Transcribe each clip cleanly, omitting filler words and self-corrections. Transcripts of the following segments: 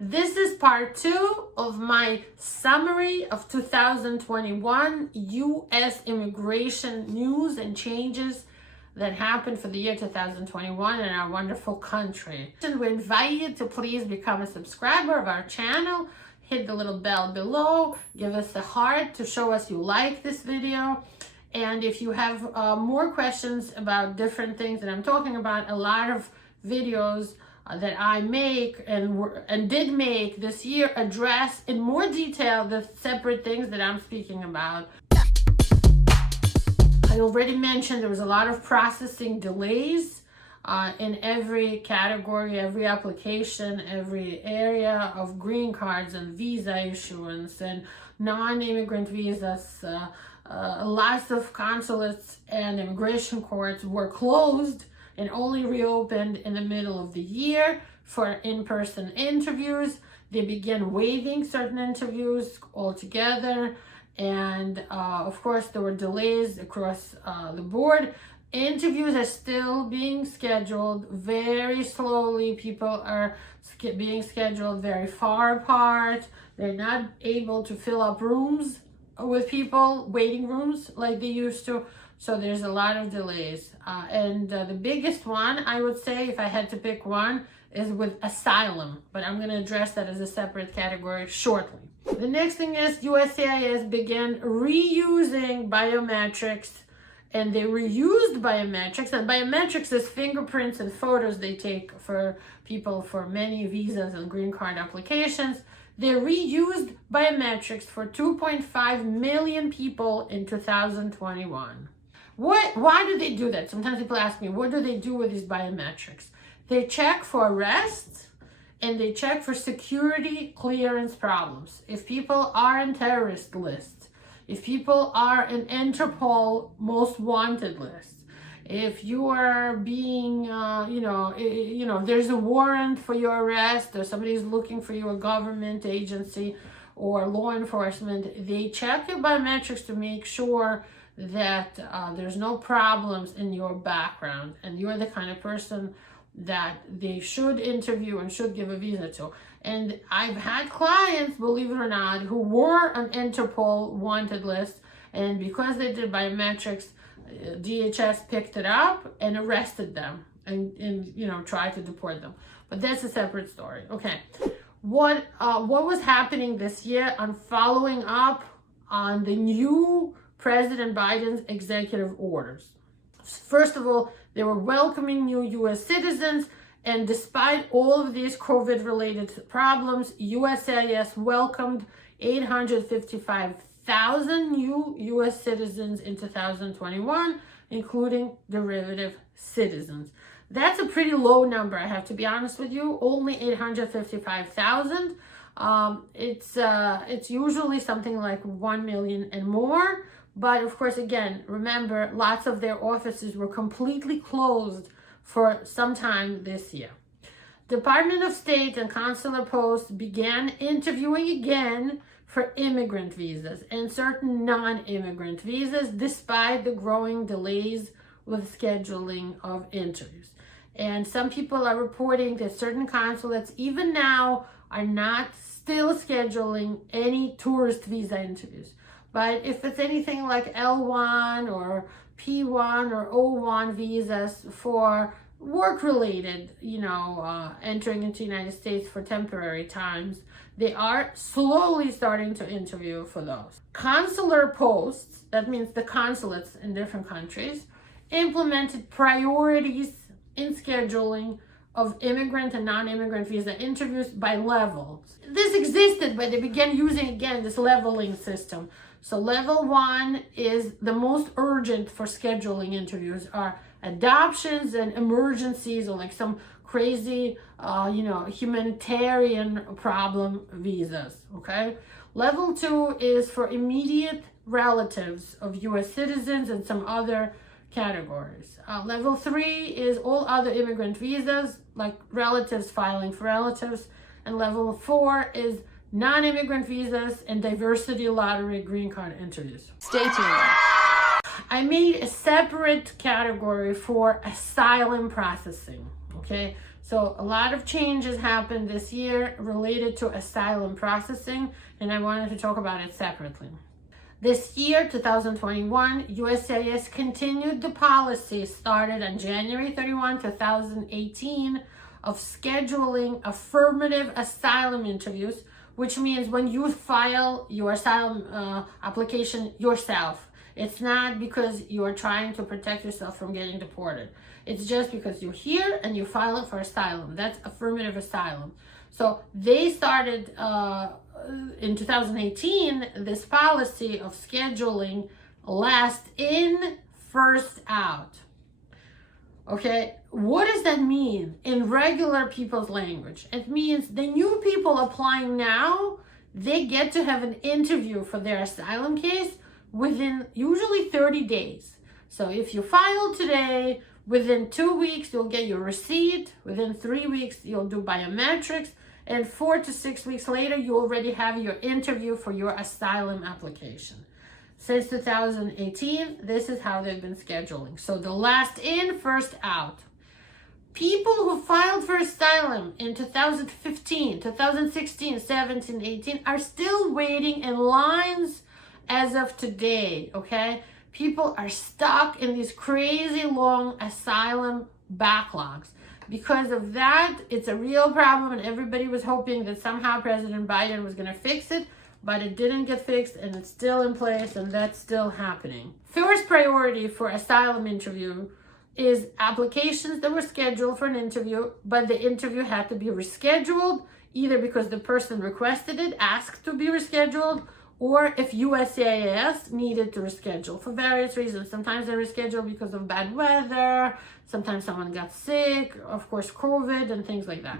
This is part 2 of my summary of 2021 U.S. immigration news and changes that happened for the year 2021 in our wonderful country. And we invite you to please become a subscriber of our channel. Hit the little bell below, give us a heart to show us you like this video. And if you have more questions about different things that I'm talking about, a lot of videos that I make and did make this year address in more detail the separate things that I'm speaking about. I already mentioned there was a lot of processing delays in every category, every application, every area of green cards and visa issuance and non-immigrant visas. Lots of consulates and immigration courts were closed and only reopened in the middle of the year for in-person interviews. They began waiving certain interviews altogether. And of course, there were delays across the board. Interviews are still being scheduled very slowly. People are being scheduled very far apart. They're not able to fill up rooms with people, waiting rooms like they used to. So there's a lot of delays. And the biggest one, I would say, if I had to pick one, is with asylum. But I'm going to address that as a separate category shortly. The next thing is USCIS began reusing biometrics, and they reused biometrics. And biometrics is fingerprints and photos they take for people for many visas and green card applications. They reused biometrics for 2.5 million people in 2021. Why do they do that? Sometimes people ask me, what do they do with these biometrics? They check for arrests and they check for security clearance problems. If people are in terrorist lists, if people are in Interpol most wanted lists, if you are being, there's a warrant for your arrest or somebody's looking for you, a government agency or law enforcement, they check your biometrics to make sure that there's no problems in your background and you're the kind of person that they should interview and should give a visa to. And I've had clients, believe it or not, who were on Interpol wanted list, and because they did biometrics, DHS picked it up and arrested them and tried to deport them. But that's a separate story. Okay, what was happening this year on following up on the new President Biden's executive orders? First of all, they were welcoming new U.S. citizens, and despite all of these COVID-related problems, USCIS welcomed 855,000 new U.S. citizens in 2021, including derivative citizens. That's a pretty low number, I have to be honest with you, only 855,000. It's usually something like 1 million and more. But of course, again, remember, lots of their offices were completely closed for some time this year. Department of State and consular posts began interviewing again for immigrant visas and certain non-immigrant visas, despite the growing delays with scheduling of interviews. And some people are reporting that certain consulates, even now, are not still scheduling any tourist visa interviews. But if it's anything like L1 or P1 or O1 visas for work-related, entering into the United States for temporary times, they are slowly starting to interview for those. Consular posts, that means the consulates in different countries, implemented priorities in scheduling of immigrant and non-immigrant visa interviews by levels. This existed, but they began using again this leveling system. So level 1 is the most urgent for scheduling interviews, are adoptions and emergencies or like some crazy, humanitarian problem visas, okay? Level 2 is for immediate relatives of U.S. citizens and some other categories. Level 3 is all other immigrant visas, like relatives filing for relatives. And level 4 is non-immigrant visas and diversity lottery green card interviews. Stay tuned. I made a separate category for asylum processing, okay? So a lot of changes happened this year related to asylum processing, and I wanted to talk about it separately. This year, 2021, USCIS continued the policy started on January 31, 2018 of scheduling affirmative asylum interviews, which means when you file your asylum application yourself. It's not because you are trying to protect yourself from getting deported. It's just because you're here and you file it for asylum. That's affirmative asylum. So they started in 2018 this policy of scheduling last in, first out. Okay, what does that mean in regular people's language? It means the new people applying now, they get to have an interview for their asylum case within usually 30 days. So if you file today, within 2 weeks, you'll get your receipt. Within 3 weeks, you'll do biometrics. And 4 to 6 weeks later, you already have your interview for your asylum application. Since 2018, this is how they've been scheduling. So the last in, first out. People who filed for asylum in 2015, 2016, 17, 18 are still waiting in lines as of today, okay? People are stuck in these crazy long asylum backlogs. Because of that, it's a real problem, and everybody was hoping that somehow President Biden was going to fix it, but it didn't get fixed, and it's still in place, and that's still happening. First priority for asylum interview is applications that were scheduled for an interview, but the interview had to be rescheduled, either because the person requested it, asked to be rescheduled, or if USCIS needed to reschedule for various reasons. Sometimes they reschedule because of bad weather, sometimes someone got sick, of course COVID and things like that.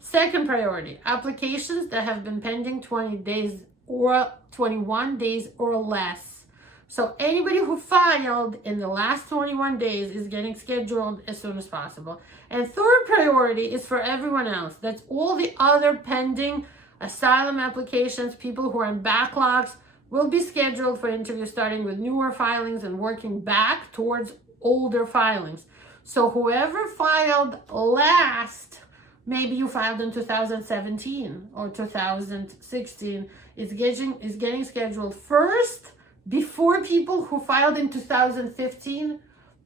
Second priority, applications that have been pending 20 days or 21 days or less. So anybody who filed in the last 21 days is getting scheduled as soon as possible. And third priority is for everyone else. That's all the other pending asylum applications. People who are in backlogs will be scheduled for interviews starting with newer filings and working back towards older filings. So whoever filed last, maybe you filed in 2017 or 2016, is getting scheduled first before people who filed in 2015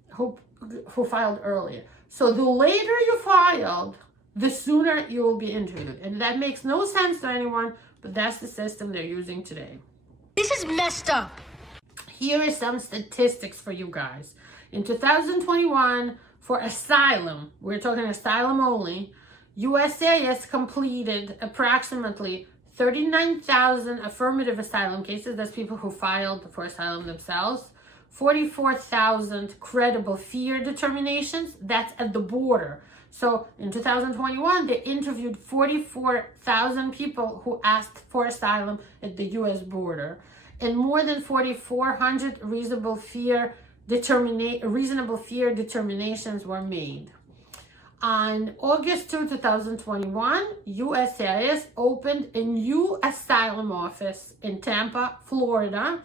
who filed earlier. So the later you filed, the sooner you will be interviewed. And that makes no sense to anyone, but that's the system they're using today. This is messed up. Here are some statistics for you guys. In 2021, for asylum, we're talking asylum only, USCIS completed approximately 39,000 affirmative asylum cases. That's people who filed for asylum themselves. 44,000 credible fear determinations. That's at the border. So in 2021, they interviewed 44,000 people who asked for asylum at the US border, and more than 4,400 reasonable fear determinations were made. On August 2, 2021, USCIS opened a new asylum office in Tampa, Florida,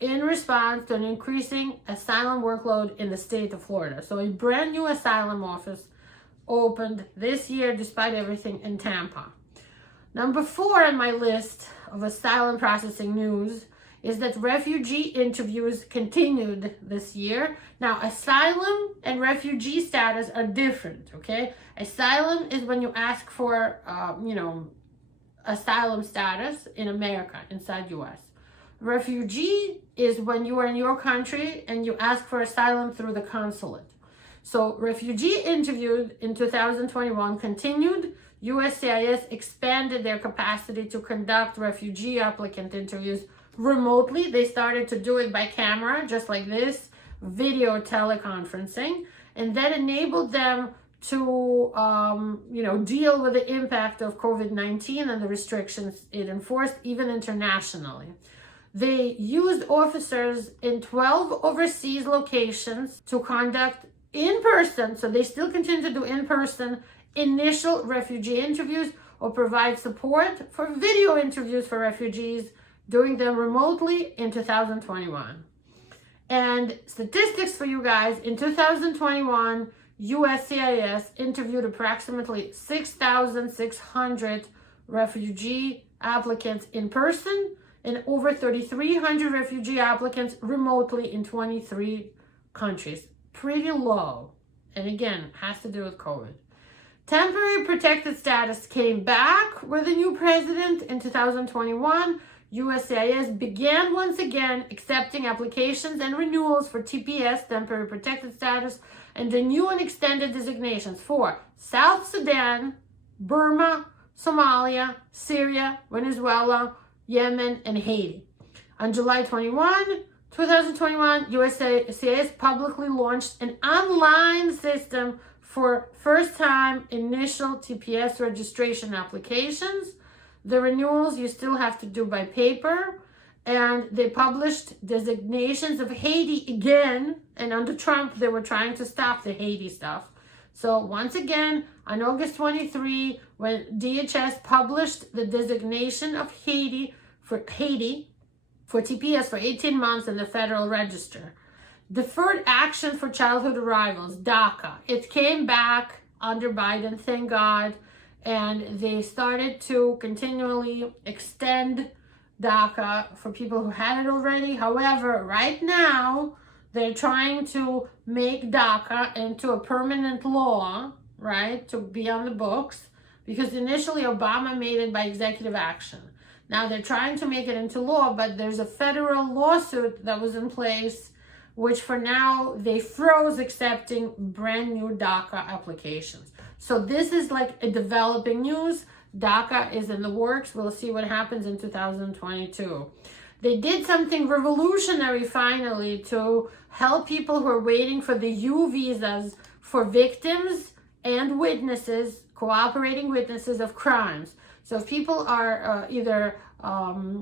in response to an increasing asylum workload in the state of Florida. So a brand new asylum office opened this year despite everything in Tampa. Number 4 on my list of asylum processing news is that refugee interviews continued this year. Now, asylum and refugee status are different, okay? Asylum is when you ask for, asylum status in America, inside US. Refugee is when you are in your country and you ask for asylum through the consulate. So refugee interviews in 2021 continued. USCIS expanded their capacity to conduct refugee applicant interviews remotely. They started to do it by camera, just like this, video teleconferencing, and that enabled them to, deal with the impact of COVID-19 and the restrictions it enforced, even internationally. They used officers in 12 overseas locations to conduct in-person, so they still continue to do in-person initial refugee interviews or provide support for video interviews for refugees, doing them remotely in 2021. And statistics for you guys, in 2021, USCIS interviewed approximately 6,600 refugee applicants in person and over 3,300 refugee applicants remotely in 23 countries. Pretty low. And again, has to do with COVID. Temporary protected status came back with the new president in 2021. USCIS began once again accepting applications and renewals for TPS, temporary protected status, and the new and extended designations for South Sudan, Burma, Somalia, Syria, Venezuela, Yemen, and Haiti. On July 21, 2021, USCIS publicly launched an online system for first-time initial TPS registration applications. The renewals you still have to do by paper, and they published designations of Haiti again, and under Trump, they were trying to stop the Haiti stuff. So once again, on August 23, when DHS published the designation of Haiti for TPS for 18 months in the Federal Register. Deferred Action for Childhood Arrivals, DACA. It came back under Biden, thank God, and they started to continually extend DACA for people who had it already. However, right now, they're trying to make DACA into a permanent law, right, to be on the books, because initially Obama made it by executive action. Now they're trying to make it into law, but there's a federal lawsuit that was in place, which for now they froze accepting brand new DACA applications. So this is like a developing news. DACA is in the works. We'll see what happens in 2022. They did something revolutionary finally to help people who are waiting for the U visas for victims and witnesses, cooperating witnesses of crimes. So if people are either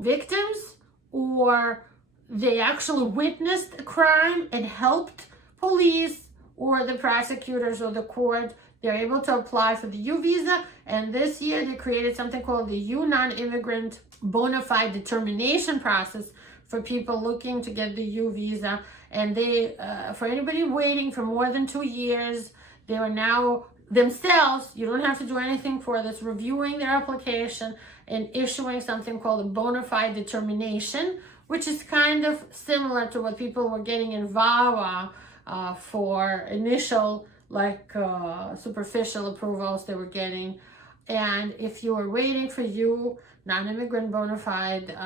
victims or they actually witnessed a crime and helped police or the prosecutors or the court, they're able to apply for the U visa. And this year they created something called the U non-immigrant bona fide determination process for people looking to get the U visa. And they, for anybody waiting for more than 2 years, they are now themselves, you don't have to do anything for this, reviewing their application and issuing something called a bona fide determination, which is kind of similar to what people were getting in VAWA for initial, superficial approvals they were getting. And if you are waiting for you non-immigrant bona fide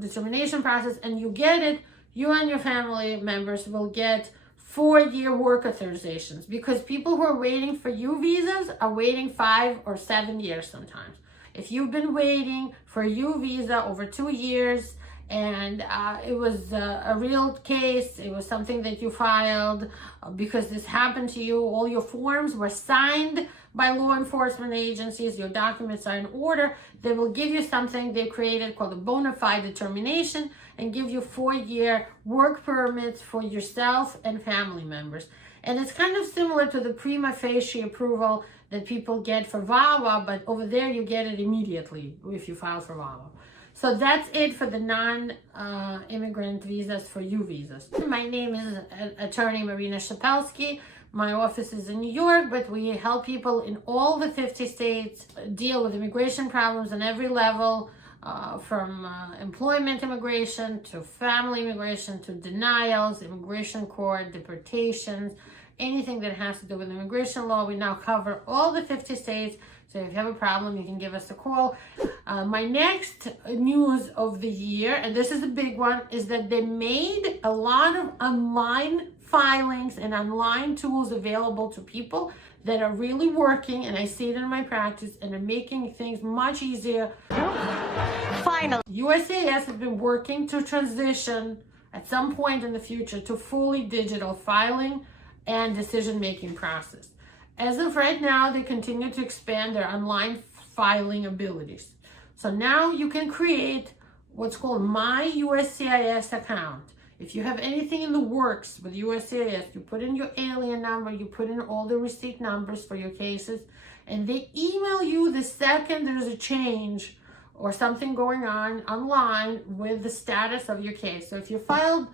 determination process and you get it, you and your family members will get 4-year work authorizations, because people who are waiting for U visas are waiting 5 or 7 years sometimes. If you've been waiting for a U visa over 2 years and it was a real case, it was something that you filed because this happened to you, all your forms were signed by law enforcement agencies, your documents are in order, they will give you something they created called a bona fide determination and give you 4-year work permits for yourself and family members. And it's kind of similar to the prima facie approval that people get for VAWA, but over there you get it immediately if you file for VAWA. So that's it for the non-immigrant visas for U visas. My name is attorney Marina Shepelsky. My office is in New York, but we help people in all the 50 states deal with immigration problems on every level, from employment immigration to family immigration to denials, immigration court, deportations, anything that has to do with immigration law. We now cover all the 50 states. So if you have a problem, you can give us a call. My next news of the year, and this is a big one, is that they made a lot of online filings and online tools available to people that are really working, and I see it in my practice, and are making things much easier. Finally, USCIS has been working to transition at some point in the future to fully digital filing and decision-making process. As of right now, they continue to expand their online filing abilities. So now you can create what's called My USCIS account. If you have anything in the works with USCIS, you put in your alien number, you put in all the receipt numbers for your cases, and they email you the second there's a change or something going on online with the status of your case. So if you filed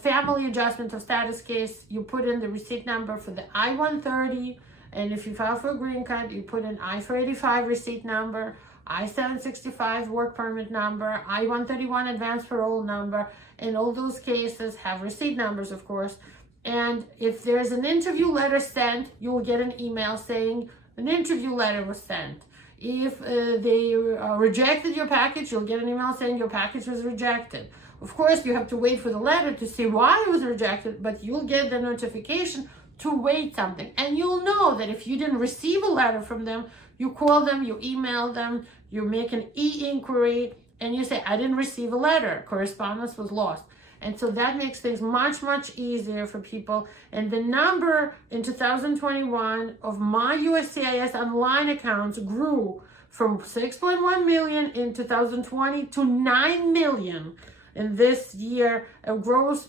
family adjustment of status case, you put in the receipt number for the I-130, and if you file for a green card, you put in I-485 receipt number, I-765 work permit number, I-131 advance parole number, and all those cases have receipt numbers, of course. And if there's an interview letter sent, you will get an email saying an interview letter was sent. If they rejected your package, you'll get an email saying your package was rejected. Of course, you have to wait for the letter to see why it was rejected, but you'll get the notification to wait something. And you'll know that if you didn't receive a letter from them, you call them, you email them, you make an e-inquiry, and you say, I didn't receive a letter, correspondence was lost. And so that makes things much, much easier for people. And the number in 2021 of my USCIS online accounts grew from 6.1 million in 2020 to 9 million in this year, a growth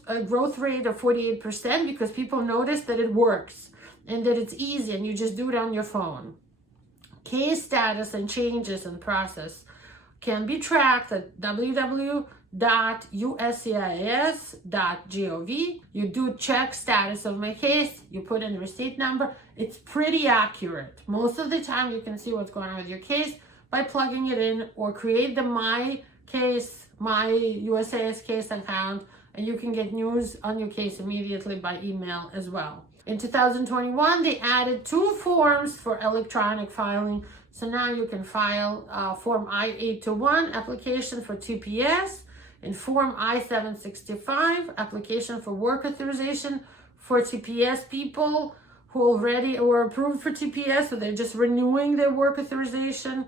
rate of 48%, because people notice that it works and that it's easy and you just do it on your phone. Case status and changes in process can be tracked at www.uscis.gov. You do check status of my case, you put in the receipt number. It's pretty accurate. Most of the time you can see what's going on with your case by plugging it in, or create the my USCIS case account, and you can get news on your case immediately by email as well. In 2021, they added 2 forms for electronic filing. So now you can file Form I-821, application for TPS, and Form I-765, application for work authorization for TPS people who already were approved for TPS, so they're just renewing their work authorization,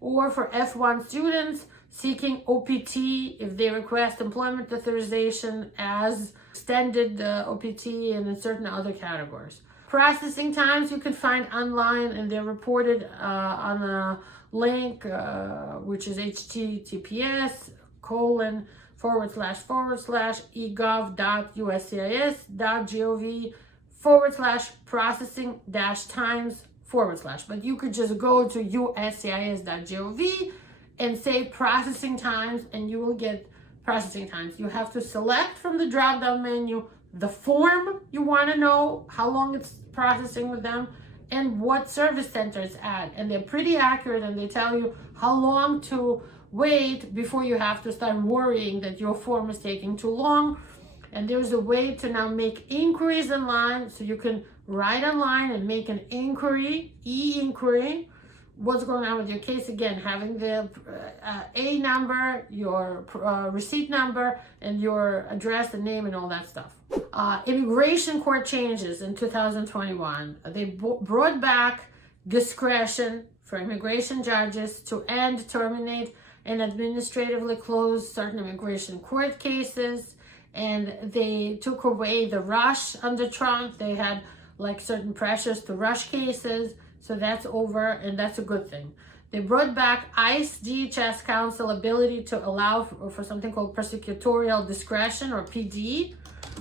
or for F1 students seeking OPT if they request employment authorization as extended OPT, and in certain other categories. Processing times you can find online, and they're reported on a link which is https://egov.uscis.gov/processing-times/. But you could just go to uscis.gov and say processing times, and you will get processing times. You have to select from the drop-down menu the form you want to know, how long it's processing with them, and what service center it's at. And they're pretty accurate, and they tell you how long to wait before you have to start worrying that your form is taking too long. And there's a way to now make inquiries online, so you can write online and make an inquiry, e-inquiry, what's going on with your case. Again, having the A number, your receipt number, and your address and name and all that stuff. Immigration court changes in 2021. They brought back discretion for immigration judges to end, terminate, and administratively close certain immigration court cases. And they took away the rush under Trump. They had like certain pressures to rush cases. So that's over, and that's a good thing. They brought back ICE DHS counsel ability to allow for something called prosecutorial discretion, or PD,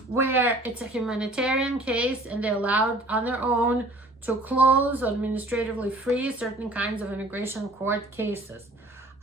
where it's a humanitarian case and they allowed on their own to close or administratively freeze certain kinds of immigration court cases.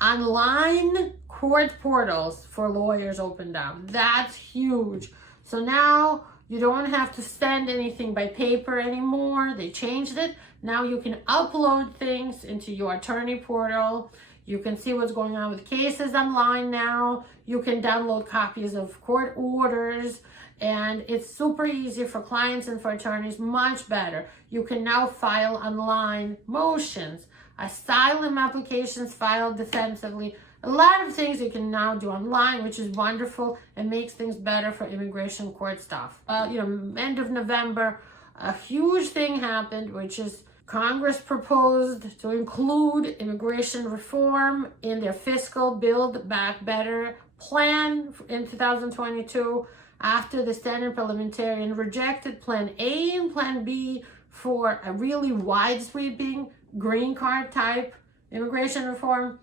Online court portals for lawyers opened up. That's huge. So now you don't have to send anything by paper anymore. They changed it. Now you can upload things into your attorney portal. You can see what's going on with cases online now. You can download copies of court orders, and it's super easy for clients and for attorneys, much better. You can now file online motions, asylum applications filed defensively. A lot of things you can now do online, which is wonderful and makes things better for immigration court stuff. End of November, a huge thing happened, which is Congress proposed to include immigration reform in their fiscal Build Back Better plan in 2022, after the standard parliamentarian rejected Plan A and Plan B for a really wide-sweeping green card type immigration reform.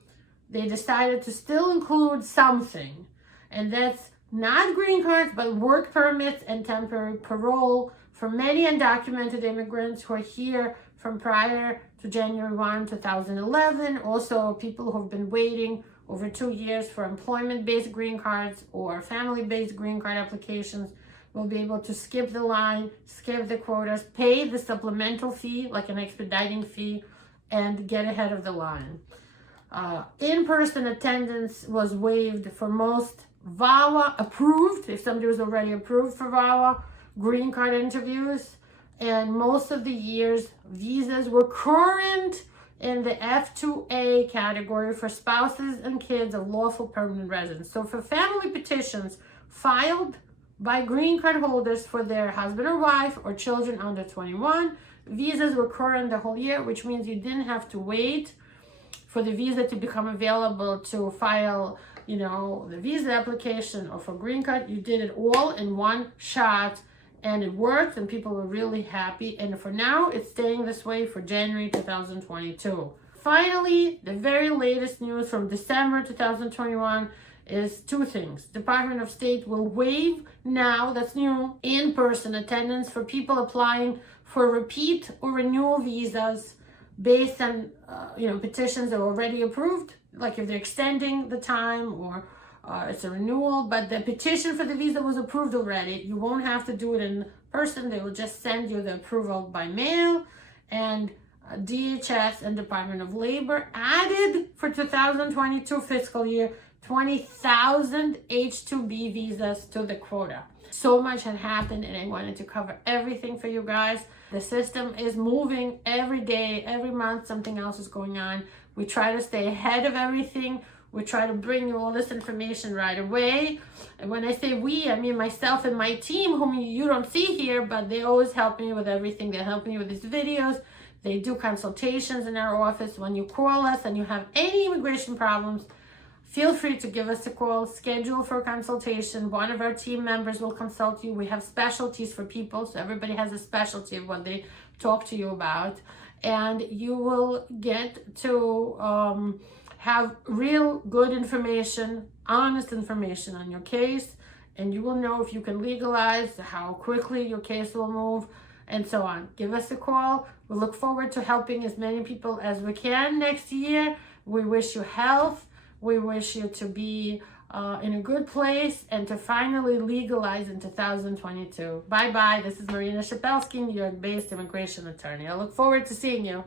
They decided to still include something, and that's not green cards, but work permits and temporary parole for many undocumented immigrants who are here from prior to January 1, 2011. Also, people who've been waiting over 2 years for employment-based green cards or family-based green card applications. Will be able to skip the line, skip the quotas, pay the supplemental fee, like an expediting fee, and get ahead of the line. In-person attendance was waived for most VAWA approved, if somebody was already approved for VAWA, green card interviews, and most of the years visas were current in the F2A category for spouses and kids of lawful permanent residents. So for family petitions filed by green card holders for their husband or wife or children under 21, visas were current the whole year, which means you didn't have to wait for the visa to become available to file, the visa application or for green card. You did it all in one shot, and it worked, and people were really happy. And for now, it's staying this way for January 2022. Finally, the very latest news from December 2021 is 2 things. Department of State will waive now, that's new, in-person attendance for people applying for repeat or renewal visas based on, petitions that are already approved, like if they're extending the time or it's a renewal, but the petition for the visa was approved already. You won't have to do it in person. They will just send you the approval by mail. And DHS and Department of Labor added for 2022 fiscal year 20,000 H-2B visas to the quota. So much had happened, and I wanted to cover everything for you guys. The system is moving every day, every month, something else is going on. We try to stay ahead of everything. We try to bring you all this information right away. And when I say we, I mean myself and my team, whom you don't see here, but they always help me with everything. They help me with these videos. They do consultations in our office. When you call us and you have any immigration problems, feel free to give us a call, schedule for a consultation. One of our team members will consult you. We have specialties for people, so everybody has a specialty of what they talk to you about. And you will get to have real good information, honest information on your case, and you will know if you can legalize, how quickly your case will move, and so on. Give us a call. We look forward to helping as many people as we can next year. We wish you health. We wish you to be in a good place and to finally legalize in 2022. Bye-bye. This is Marina Shepelsky, New York-based immigration attorney. I look forward to seeing you.